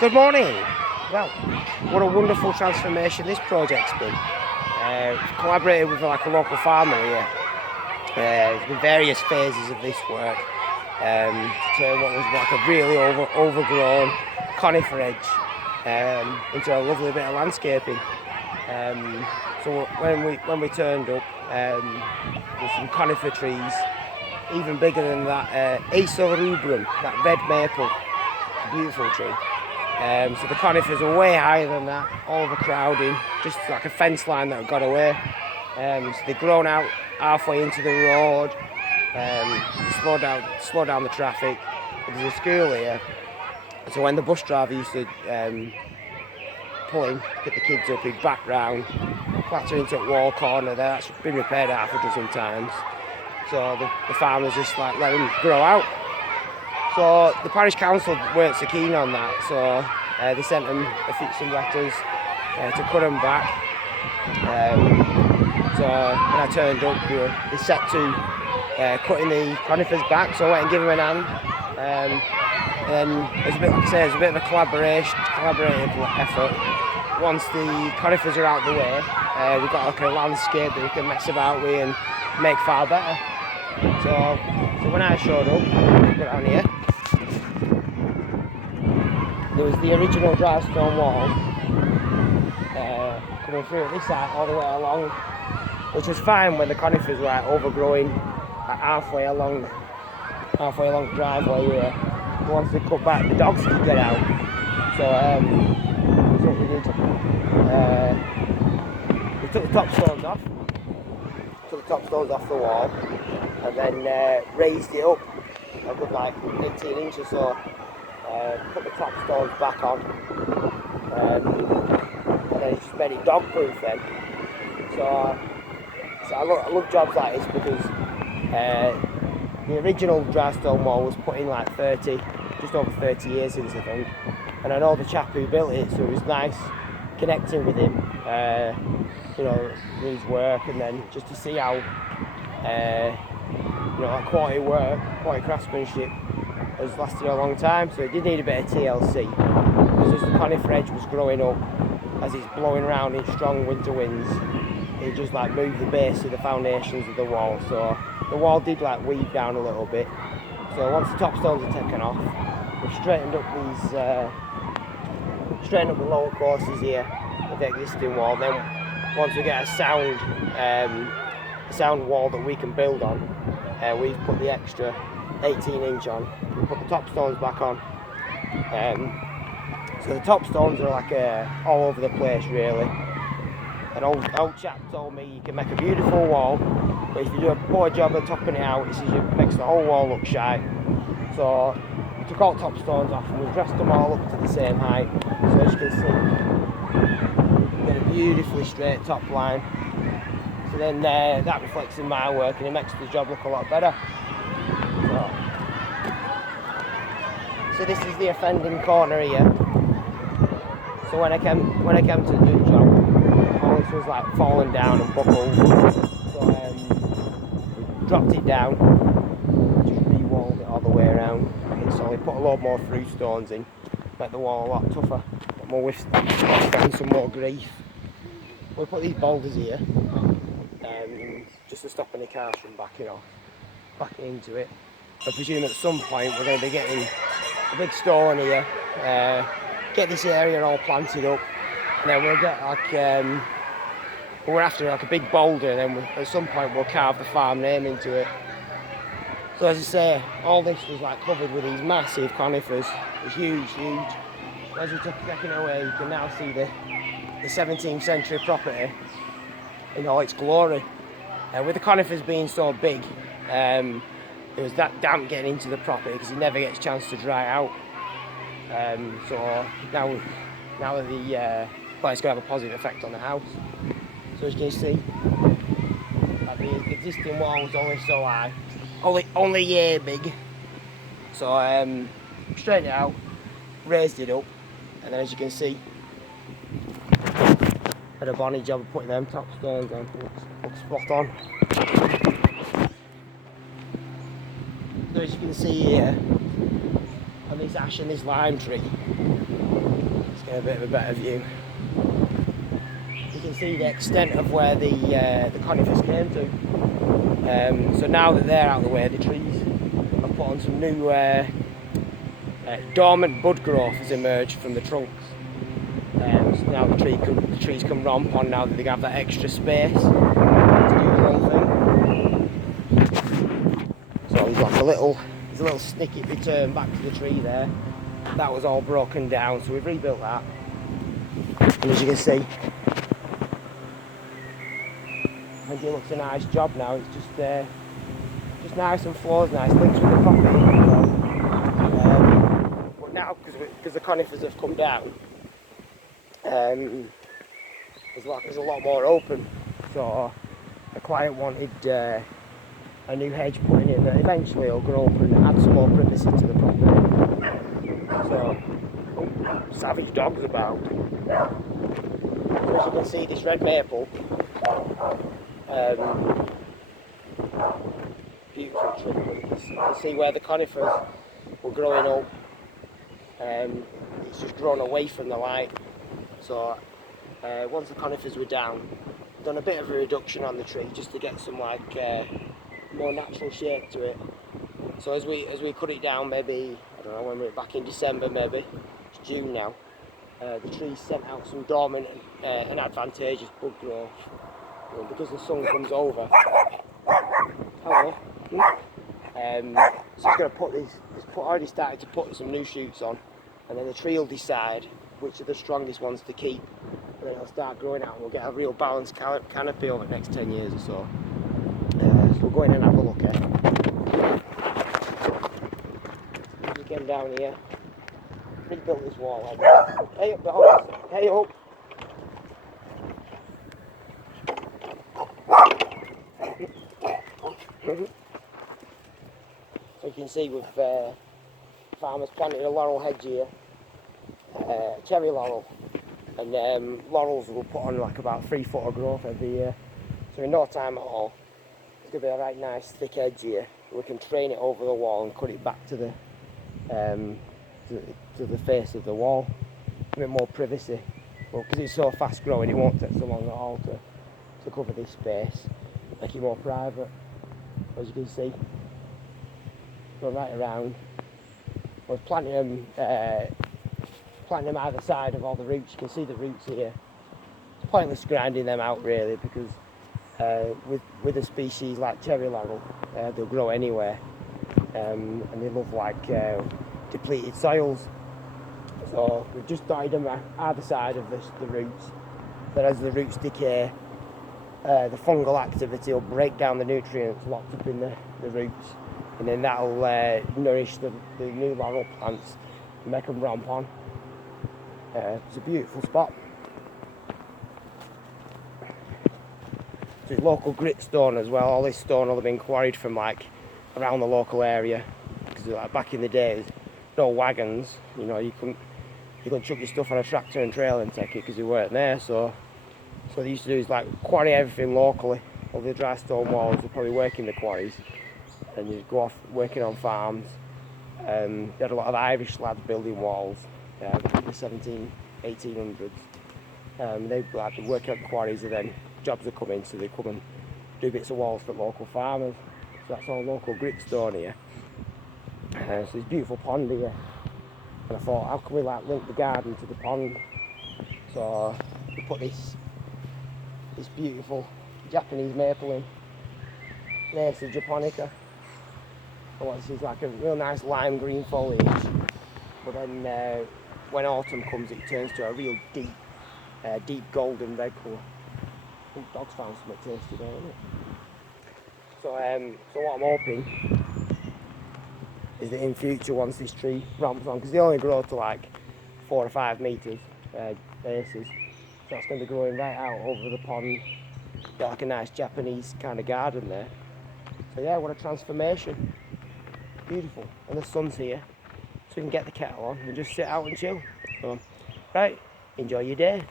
Good morning. Well, what a wonderful transformation this project's been. Collaborated with a local farmer here. There's been various phases of this work to turn what was a really overgrown conifer edge into a lovely bit of landscaping. So when we turned up, there's some conifer trees, even bigger than that Acer rubrum, that red maple, beautiful tree. So the conifers are way higher than that, overcrowding, just like a fence line that got away. So they've grown out halfway into the road, slow down the traffic. There's a school here, so when the bus driver used to pull in, get the kids up, he'd back round, clatter into a wall corner there. That's been repaired half a dozen times. So the farmers just let them grow out. So the parish council weren't so keen on that, so they sent them some letters to cut them back. So when I turned up, they set to cutting the conifers back, so I went and gave them an hand. And it's a bit, like I say, it's a bit of a collaborative effort. Once the conifers are out the way, we've got a landscape that we can mess about with and make far better. So when I showed up, down here, there was the original dry stone wall coming through at this side all the way along, which was fine when the conifers were overgrowing halfway along the driveway here. But once they cut back, the dogs could get out. So what we did, we took the top stones off the wall, and then raised it up a good 18 inches or so. Put the top stones back on, and then it's just made it dog proof then. So I love jobs like this because the original dry stone wall was put in just over 30 years since, I think, and I know the chap who built it, so it was nice connecting with him, with his work, and then just to see how quality work, quality craftsmanship has lasted a long time. So it did need a bit of TLC, because as the conifer edge was growing up, as it's blowing around in strong winter winds, it just moved the base of the foundations of the wall. So the wall did weave down a little bit. So once the top stones are taken off, we've straightened up the lower courses here of the existing wall. Then once we get a sound wall that we can build on, we've put the extra 18-inch on. We put the top stones back on. So the top stones are all over the place really. An old chap told me you can make a beautiful wall, but if you do a poor job of topping it out, it makes the whole wall look shy. So we took all the top stones off and we dressed them all up to the same height. So as you can see, we've got a beautifully straight top line. So then that reflects in my work and it makes the job look a lot better. So this is the offending corner here. So when I came to do the job, all this was falling down and buckled. So we dropped it down, just re-walled it all the way around. So we put a lot more through stones in, make the wall a lot tougher, a lot more withstand some more grief. We put these boulders here, just to stop any cars from backing into it. I presume at some point we're going to be getting a big stone here, get this area all planted up, and then we'll get we're after a big boulder, and then at some point we'll carve the farm name into it. So as I say, all this was covered with these massive conifers. It was huge. As we took it away, you can now see the 17th century property in all its glory. With the conifers being so big, it was that damp getting into the property because it never gets a chance to dry out. So now that it's going to have a positive effect on the house. So as you can see, the existing wall was only so high, only a year big. So straightened it out, raised it up, and then as you can see, had a bonny job of putting them top stones on. Looks spot on. So as you can see here, on this ash and this lime tree. Let's get a bit of a better view. You can see the extent of where the conifers came to. So now that they're out of the way, the trees have put on some new dormant bud growth has emerged from the trunks. So now the trees can romp on now that they have that extra space to do their own thing. So there's like a little snicket return back to the tree there. That was all broken down, so we've rebuilt that. And as you can see, I think it looks a nice job now. It's just nice and flows nice, links with the property. But now, because the conifers have come down, there's a lot more open. So the client wanted a new hedge put in that eventually will grow up and add some more privacy to the property. So, savage dogs about. So as you can see, this red maple, beautiful tree. You can see where the conifers were growing up. It's just grown away from the light. So once the conifers were down, done a bit of a reduction on the tree just to get some like more natural shape to it. So as we cut it down, maybe I don't know when we're back in December, maybe it's June now. The tree sent out some dormant and advantageous bud growth. Because the sun comes over. Hello. So it's going to put already started to put some new shoots on, and then the tree will decide which are the strongest ones to keep, and then it'll start growing out and we'll get a real balanced canopy over the next 10 years or so. So we'll go in and have a look at it. You get down here, rebuilt this wall. Hey up the horse, hey up! So you can see with farmers planted a laurel hedge here, cherry laurel, and laurels will put on like about 3 foot of growth every year. So in no time at all, it's going to be a right nice thick edge here. We can train it over the wall and cut it back to the face of the wall. A bit more privacy. Well, because it's so fast growing, it won't take so long at all to cover this space, make it more private. As you can see, go right around. I was planting them either side of all the roots. You can see the roots here. It's pointless grinding them out really, because with a species like cherry laurel, they'll grow anywhere, and they love like depleted soils. So we've just dyed them either side of the roots. But as the roots decay, the fungal activity will break down the nutrients locked up in the roots, and then that'll nourish the new laurel plants and make them romp on. It's a beautiful spot. There's local grit stone as well. All this stone will have been quarried from like around the local area, because like back in the days, no wagons. You know, you couldn't chuck your stuff on a tractor and trailer and take it because they weren't there. So what they used to do is like quarry everything locally. All the dry stone walls would probably work in the quarries, and you'd go off working on farms. They had a lot of Irish lads building walls in the 1800s. They'd like work at quarries, and then jobs would come in, so they'd come and do bits of walls for local farmers. So that's all local grit stone here. So this beautiful pond here, and I thought, how can we like link the garden to the pond? So we put this beautiful Japanese maple in, Nasa japonica. And what this is like a real nice lime green foliage, but then when autumn comes it turns to a real deep golden red colour. I think dogs found something tasty there, isn't it? So what I'm hoping is that in future, once this tree ramps on, because they only grow to like 4 or 5 metres bases, so that's going to be growing right out over the pond. Got like a nice Japanese kind of garden there. So yeah, what a transformation. Beautiful. And the sun's here, so we can get the kettle on and just sit out and chill. So, right, enjoy your day.